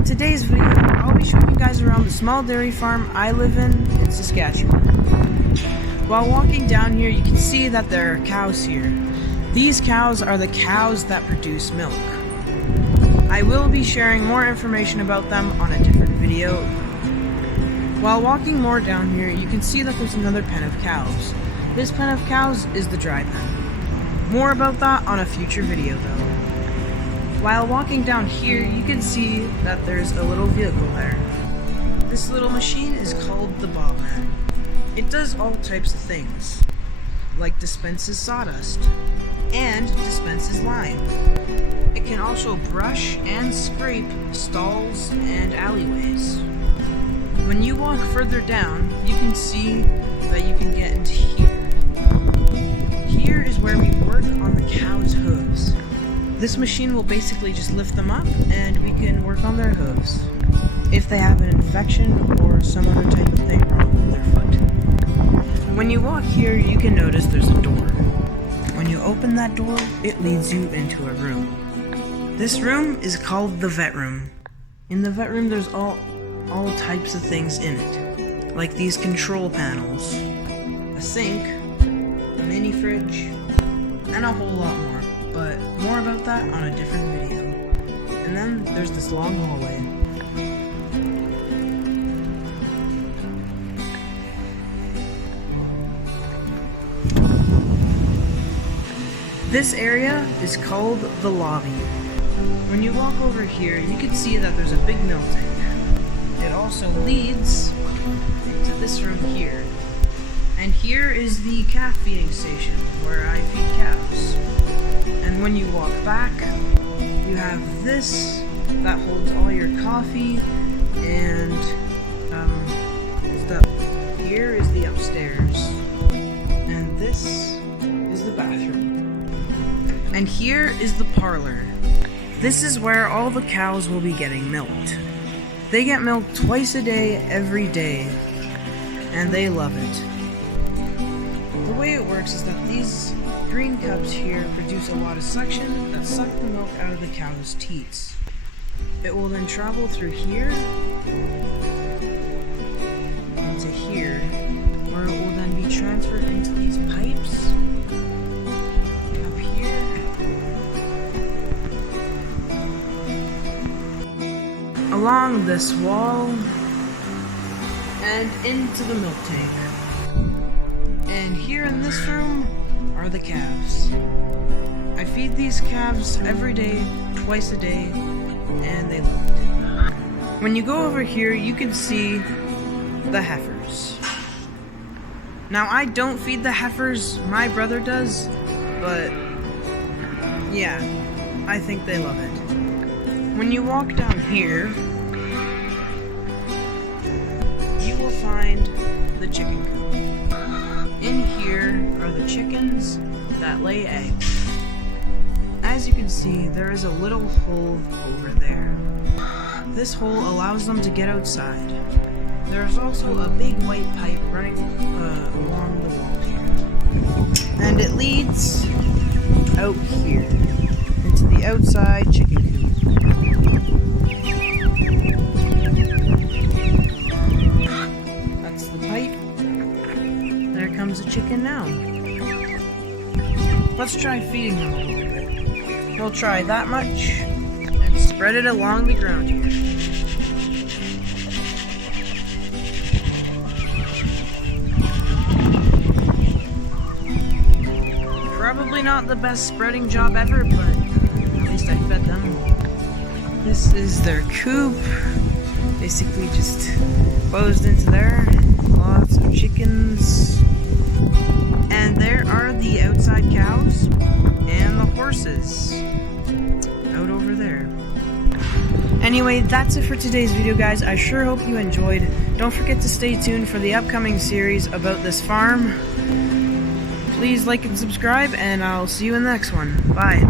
In today's video, I'll be showing you guys around the small dairy farm I live in Saskatchewan. While walking down here, you can see that there are cows here. These cows are the cows that produce milk. I will be sharing more information about them on a different video. While walking more down here, you can see that there's another pen of cows. This pen of cows is the dry pen. More about that on a future video though. While walking down here, you can see that there's a little vehicle there. This little machine is called the Bobman. It does all types of things, like dispenses sawdust and dispenses lime. It can also brush and scrape stalls and alleyways. When you walk further down, you can see that you can get into here. Here is where we work on the cow's hooves. This machine will basically just lift them up and we can work on their hooves if they have an infection or some other type of thing wrong with their foot. When you walk here, you can notice there's a door. When you open that door, it leads you into a room. This room is called the vet room. In the vet room, there's all types of things in it, like these control panels, a sink, a mini fridge, and a whole lot more. But more about that on a different video. And then there's this long hallway. This area is called the lobby. When you walk over here, you can see that there's a big milk tank. It also leads into this room here. And here is the calf feeding station where I feed calves. And when you walk back, you have this that holds all your coffee and stuff. Here is the upstairs. And this is the bathroom. And here is the parlor. This is where all the cows will be getting milked. They get milked twice a day, every day, and they love it. The way it works is that these green cups here produce a lot of suction that suck the milk out of the cow's teats. It will then travel through here into here, where it will then be transferred into these pipes up here, along this wall, and into the milk tank. And here in this room are the calves. I feed these calves every day, twice a day, and they love it. When you go over here, you can see the heifers. Now, I don't feed the heifers, my brother does, but yeah, I think they love it. When you walk down here, you will find the chicken coop. In here are the chickens that lay eggs. As you can see, there is a little hole over there. This hole allows them to get outside. There's also a big white pipe running along the wall here. And it leads out here into the outside chicken coop. That's the pipe. There comes a chicken now. Let's try feeding him a little bit. We'll try that much and spread it along the ground here. Probably not the best spreading job ever, but at least I fed them. This is their coop. Basically just closed into there. Lots of chickens. And there are the outside cows and the horses out over there. Anyway, that's it for today's video, guys. I sure hope you enjoyed. Don't forget to stay tuned for the upcoming series about this farm. Please like and subscribe, and I'll see you in the next one. Bye.